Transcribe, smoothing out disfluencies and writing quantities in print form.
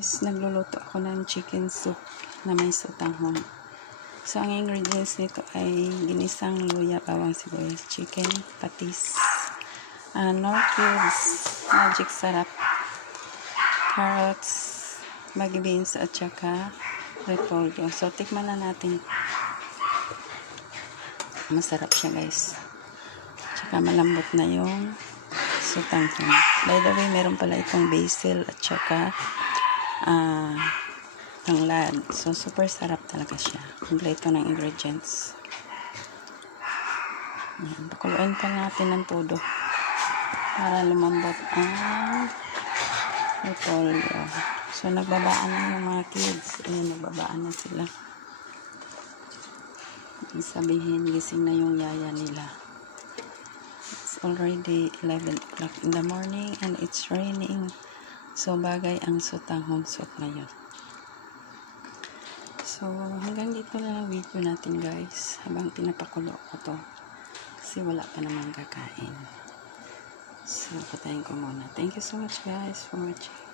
guys, nagluluto ako ng chicken soup na may sotanghon. So, ang ingredients nito ay ginisang luya, bawang sibuyas, chicken, patis, nor cubes, magic sarap, carrots, baggy beans, at saka repolyo. So, tikman na natin. Masarap siya guys. Tsaka malambot na yung sotanghon. By the way, meron pala itong basil at saka tanglad. So, super sarap talaga siya. Kompleto ng ingredients. Ayan. Pakuluin pa natin ng todo para lumambot ang repolyo. So, nagbabaan na yung mga kids. Ayan, nagbabaan na sila. Sabihin, gising na yung yaya nila. It's already 11 o'clock in the morning and it's raining. So, bagay ang sotanghon soup ngayon. So, hanggang dito lang ang video natin guys. Habang pinapakulo ko to. Kasi wala pa namang kakain. So, patayin ko muna. Thank you so much guys for watching.